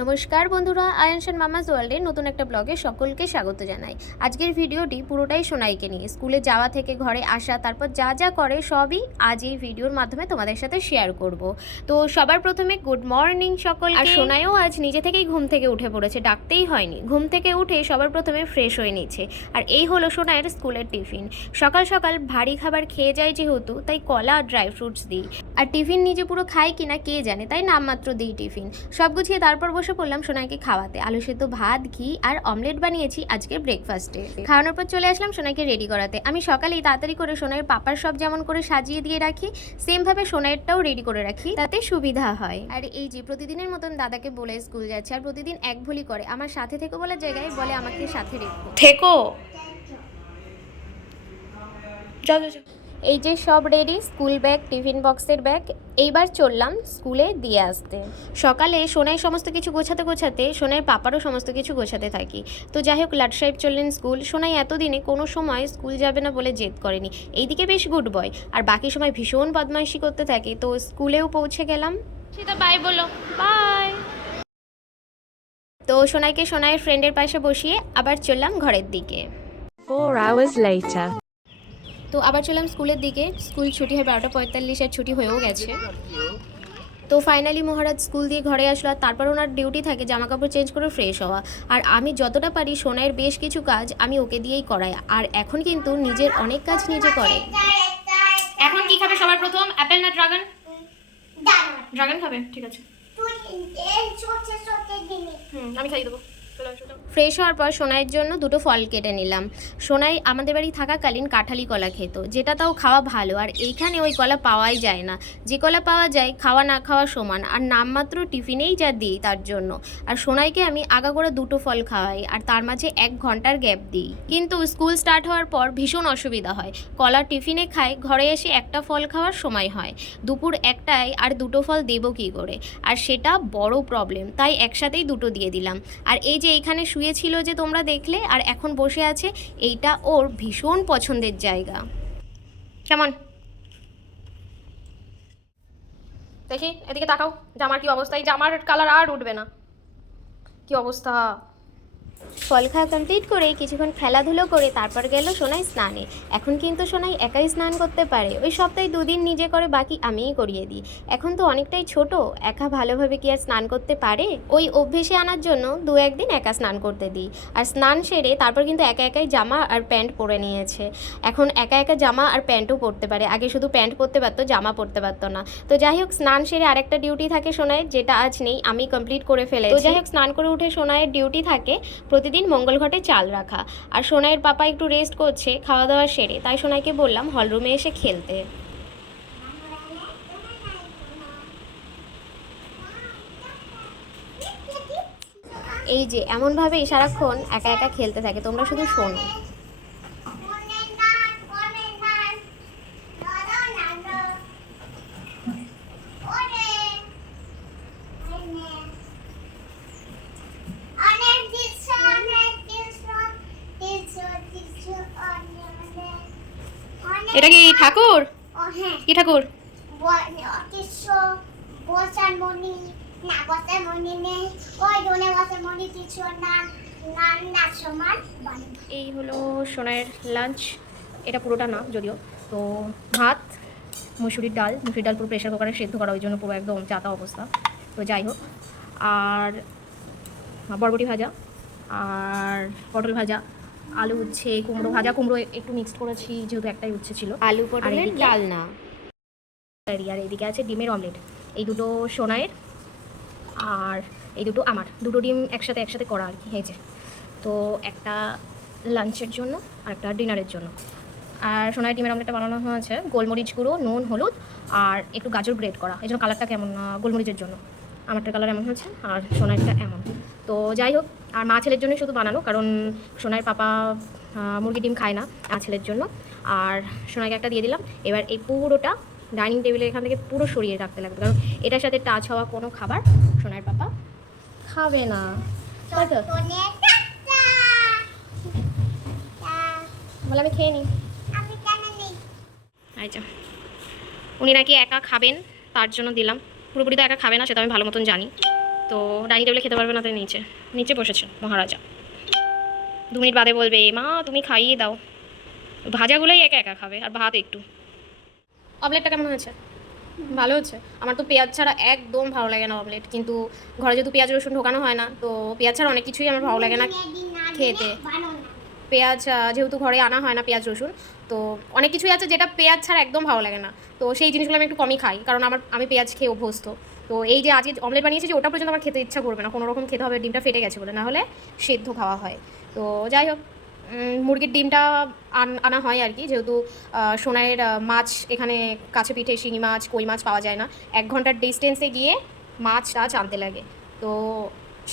নমস্কার বন্ধুরা, আয়ানশান মামাজ ওয়ার্ল্ডে নতুন একটা ব্লগে সকলকে স্বাগত জানাই। আজকের ভিডিওটি পুরোটাই সোনাইকে নিয়ে। স্কুলে যাওয়া থেকে ঘরে আসা, তারপর যা যা করে সবই আজ এই ভিডিওর মাধ্যমে তোমাদের সাথে শেয়ার করব। তো সবার প্রথমে গুড মর্নিং সকল আর সোনাইও আজ নিজে থেকেই ঘুম থেকে উঠে পড়েছে, ডাকতেই হয়নি। ঘুম থেকে উঠে সবার প্রথমে ফ্রেশ হয়ে নিচ্ছে। আর এই হলো সোনাইয়ের স্কুলের টিফিন। সকাল সকাল ভারী খাবার খেয়ে যায় যেহেতু, তাই কলা আর ড্রাই ফ্রুটস দিই। আর টিফিন নিজে পুরো খায় কিনা কে জানে, তাই নামমাত্র দিই টিফিন। সব গুছিয়ে তারপর বসে পড়লাম সোনাইকে খাওয়াতে। আলু সেদ্ধ ভাত ঘি আর অমলেট বানিয়েছি আজকে ব্রেকফাস্টে খাওয়ানোর পর চলে আসলাম সোনাইকে রেডি করাতে। আমি সকালেই তাড়াতাড়ি করে সোনাইয়ের পাপার সব যেমন করে সাজিয়ে দিয়ে রাখি সেমভাবে সোনাইয়েরটাও রেডি করে রাখি তাতে সুবিধা হয়। আর এই যে প্রতিদিনের মতন দাদাকে বলে স্কুল যাচ্ছে আর প্রতিদিন এক ভুলি করে আমার সাথে থেকে বলার জায়গায় বলে আমাকে সাথে রেখো। থেকো। যাও, যাও। এই যে সব রেডি স্কুল ব্যাগ টিফিন বক্সের ব্যাগ এইবার চললাম স্কুলে দিয়ে আসতে। সকালে সোনাই সমস্ত কিছু গোছাতে গোছাতে সোনাইয়ের পাপারও সমস্ত কিছু গোছাতে থাকি। তো যাই হোক লাট সাহেব চললেন স্কুল সোনাই এতদিনে কোনো সময় স্কুল যাবে না বলে জেদ করেনি। এইদিকে বেশ গুড বয় আর বাকি সময় ভীষণ বদমাইশি করতে থাকে। তো স্কুলেও পৌঁছে গেলাম। সেটা বাই বলো। বাই তো সোনাইকে সোনাইয়ের ফ্রেন্ডের পাশে বসিয়ে আবার চললাম ঘরের দিকে। Four hours later. তো আবার চললাম স্কুলের দিকে। স্কুল ছুটি হয় বারোটা পঁয়তাল্লিশ আর ছুটি হয়েও গেছে। তো ফাইনালি মহারাজ স্কুল দিয়ে ঘরে আসলো আর তারপর ওনার ডিউটি থাকে জামা কাপড় চেঞ্জ করে ফ্রেশ হওয়া। আর আমি যতটা পারি সোনাইয়ের বেশ কিছু কাজ আমি ওকে দিয়েই করাই। আর এখন কিন্তু নিজের অনেক কাজ নিজে করে। এখন কি খাবে সবার প্রথম? অ্যাপেল না ড্রাগন ড্রাগন খাবে ঠিক আছে। আমি খাইয়ে দেবো। ফ্রেশ হওয়ার পর সোনাইয়ের জন্য দুটো ফল কেটে নিলাম। সোনাই আমাদের বাড়ি থাকাকালীন কাঁঠালি কলা খেত, যেটা তাও খাওয়া ভালো, আর এইখানে ওই কলা পাওয়াই যায় না। যে কলা পাওয়া যায়, খাওয়া না খাওয়া সমান, আর নামমাত্র টিফিনেই যা দিই তার জন্য। আর সোনাইকে আমি আগা করে দুটো ফল খাওয়াই, আর তার মাঝে এক ঘণ্টার গ্যাপ দিই। কিন্তু স্কুল স্টার্ট হওয়ার পর ভীষণ অসুবিধা হয়। কলা টিফিনে খাই, ঘরে এসে একটা ফল খাওয়ার সময় হয়। দুপুর একটায় আর দুটো ফল দেবো কী করে? আর সেটা বড় প্রবলেম তাই একসাথেই দুটো দিয়ে দিলাম। আর এই যে এইখানে শুয়েছিল যে তোমরা দেখলে, আর এখন বসে আছে, এইটা ওর ভীষণ পছন্দের জায়গা। কেমন? দেখি, এদিকে তাকাও, জামার কি অবস্থা? এই জামার কালার আর উঠবে না। কি অবস্থা? ফল খাওয়া কমপ্লিট করে কিছুক্ষণ খেলাধুলো করে তারপর গেল সোনাই স্নানে। এখন কিন্তু সোনাই একাই স্নান করতে পারে। ওই সপ্তাহে দুদিন নিজে করে বাকি আমিই করিয়ে দিই। এখন তো অনেকটাই ছোট, একা ভালোভাবে কি আর স্নান করতে পারে? ওই অভ্যেসে আনার জন্য দু একদিন একা স্নান করতে দিই। আর স্নান সেরে তারপর কিন্তু একা একাই জামা আর প্যান্ট পরে নিয়েছে। এখন একা একা জামা আর প্যান্টও পরতে পারে। আগে শুধু প্যান্ট পরতে পারতো, জামা পরতে পারতো না। তো যাই হোক, স্নান সেরে আরেকটা ডিউটি থাকে সোনাইয়ের, যেটা আজ নেই আমি কমপ্লিট করে ফেলেছি। তো যাই হোক, স্নান করে উঠে সোনাইয়ের ডিউটি থাকে। প্রতিদিন মঙ্গল ঘটে চাল রাখা। আর সোনাইয়ের পাপা একটু রেস্ট করছে খাওয়া দাওয়া সেরে। তাই সোনাইকে বললাম হলরুমে এসে খেলতে। এই যে, এমনভাবেই সারাক্ষণ একা একা খেলতে থাকে। তোমরা শুধু শোনো। এটা কি ঠাকুর? কি ঠাকুর? এই হলো সোনাইয়ের লাঞ্চ এটা পুরোটা না যদিও। তো ভাত মুসুরির ডাল। মুসুরির ডাল পুরো প্রেশার কুকারে সেদ্ধ করা ওই জন্য পুরো একদম চাতা অবস্থা। তো যাই হোক। আর বরবটি ভাজা। আর পটল ভাজা। আলু উচ্ছে কুমড়ো ভাজা কুমড়ো একটু মিক্সড করেছি যেহেতু একটাই উচ্ছে ছিল। আলু পটলের? ডালনা। আর এদিকে আছে ডিমের অমলেট এই দুটো সোনাইয়ের আর এই দুটো আমার। দুটো ডিম একসাথে একসাথে করা আর কি যে। তো একটা লাঞ্চের জন্য আর একটা ডিনারের জন্য। আর সোনাই ডিমের অমলেটটা বানানো হয়েছে গোলমরিচ গুঁড়ো নুন হলুদ আর একটু গাজর গ্রেট করা। এই জন্য কালারটা কেমন গোলমরিচের জন্য। আমারটা কালার এমন হয়েছে আর সোনাইটা এমন। তো যাই হোক আর মা ছেলের জন্য শুধু বানানো, কারণ সোনাইয়ের পাপা মুরগি ডিম খায় না মা ছেলের জন্য। আর সোনাইকে একটা দিয়ে দিলাম। এবার এই পুরোটা ডাইনিং টেবিলের এখান থেকে পুরো সরিয়ে রাখতে লাগবে, কারণ এটার সাথে টাচ হওয়া কোনো খাবার সোনার পাপা খাবে না। আমি খেয়ে নিই। উনি নাকি একা খাবেন, তার জন্য দিলাম। পুরোপুরি তো একা খাবে না সেটা আমি ভালো মতন জানি। তো ডাইনিং টেবিলে খেতে পারবে না, তাই নিচে নিচে বসেছে মহারাজা। দু মিনিট বাদে বলবে, মা, তুমি খাইয়ে দাও। ভাজাগুলোই একা একা খাবে, আর ভাত একটু। অমলেটটা কেমন হয়েছে? ভালো হচ্ছে। আমার তো পেঁয়াজ ছাড়া একদম ভালো লাগে না অমলেট, কিন্তু ঘরে যেহেতু পেঁয়াজ রসুন ঢোকানো হয় না, তো পেঁয়াজ ছাড়া অনেক কিছুই আমার ভালো লাগে না খেতে। পেঁয়াজ যেহেতু ঘরে আনা হয় না পেঁয়াজ, রসুন, তো অনেক কিছুই আছে যেটা পেঁয়াজ ছাড়া একদম ভালো লাগে না। তো সেই জিনিসগুলো আমি একটু কমই খাই, কারণ আমার, আমি পেঁয়াজ খেয়ে অভ্যস্ত। তো এই যে আজকে অমলেট বানিয়েছি যে ওটা পর্যন্ত আমার খেতে ইচ্ছা করবে না, কোনো রকম খেতে হবে, ডিমটা ফেটে গেছে বলে না হলে সেদ্ধ খাওয়া হয়। তো যাই হোক মুরগির ডিমটা আন- আনা হয় আর কি, যেহেতু সোনাইয়ের মাছ এখানে কাছে পিঠে শিঙি মাছ, কই মাছ পাওয়া যায় না। এক ঘণ্টার ডিস্টেন্সে গিয়ে মাছ টাছ আনতে লাগে। তো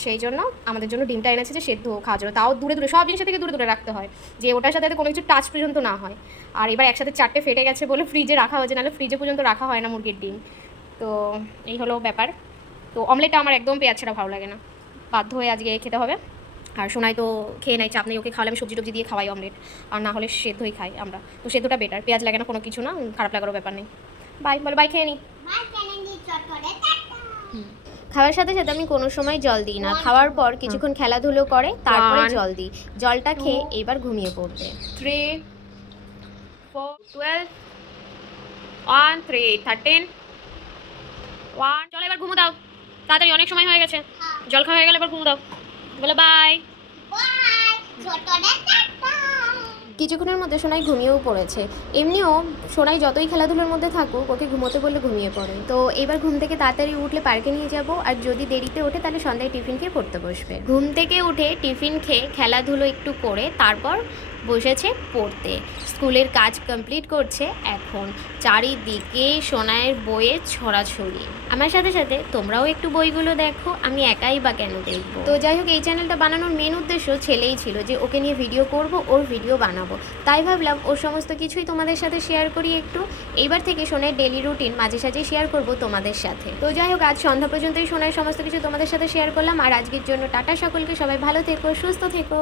সেই জন্য আমাদের জন্য ডিমটা এনেছে যে সেদ্ধ জন্য। তাও দূরে দূরে, সব জিনিসের থেকে দূরে দূরে রাখতে হয়, যে ওটার সাথে কোনো কিছু টাচ পর্যন্ত না হয়। আর এবার একসাথে চারটে ফেটে গেছে বলে ফ্রিজে রাখা হয়েছে, নাহলে ফ্রিজে পর্যন্ত রাখা হয় না মুরগির ডিম। তো এই হলো ব্যাপার। তো অমলেটটা আমার একদম পেঁয়াজ ছাড়া ভালো লাগে না। বাধ্য হয়ে আজকে খেতে হবে। আর সোনাই তো খেয়ে নেয়, চাপ নেই, ওকে খাওয়ালে আমি সবজি টবজি দিয়ে খাওয়াই অমলেট আর না হলে সেদ্ধই খাই আমরা। তো সেদ্ধটা বেটার পেঁয়াজ লাগে না কোনো কিছু না খারাপ লাগারও ব্যাপার নেই। বাই বলে বাই খেয়ে নিই খাওয়ার সাথে সাথে আমি কোনো সময় জল দিই না। খাওয়ার পর কিছুক্ষণ খেলাধুলো করে তারপরে জল দিই। জলটা খেয়ে এবার ঘুমিয়ে পড়বে। Three four twelve one three thirteen one চলো এবার ঘুমো দাও। তাড়াতাড়ি অনেক সময় হয়ে গেছে। জল খাওয়া হয়ে গেলে এবার ঘুমো দাও। বলে বাই কিছুক্ষণের মধ্যে সোনাই ঘুমিয়েও পড়েছে। এমনিও সোনাই যতই খেলাধুলোর মধ্যে থাকুক, ওকে ঘুমোতে বললে ঘুমিয়ে পড়ে। তো এবার ঘুম থেকে তাড়াতাড়ি উঠলে পার্কে নিয়ে যাব, আর যদি দেরিতে ওঠে তাহলে সন্ধ্যায় টিফিন খেয়ে পড়তে বসবে। ঘুম থেকে উঠে টিফিন খেয়ে খেলাধুলো একটু করে, তারপর বসেছে পড়তে। স্কুলের কাজ কমপ্লিট করছে এখন। চারিদিকে সোনাইয়ের বইয়ের ছড়াছড়ি। আমার সাথে সাথে তোমরাও একটু বইগুলো দেখো, আমি একাই বা কেন দেখব? তো যাই হোক, এই চ্যানেলটা বানানোর মেন উদ্দেশ্য ছেলেই ছিল যে ওকে নিয়ে ভিডিও করব, ওর ভিডিও বানাবো। তাই ভাবলাম ওর সমস্ত কিছুই তোমাদের সাথে শেয়ার করি একটু। এইবার থেকে সোনার ডেলি রুটিন মাঝে সাঝে শেয়ার করব তোমাদের সাথে। তো যাই হোক, আজ সন্ধ্যা পর্যন্তই সোনার সমস্ত কিছু তোমাদের সাথে শেয়ার করলাম। আর আজকের জন্য টাটা সকলকে, সবাই ভালো থেকো, সুস্থ থেকো।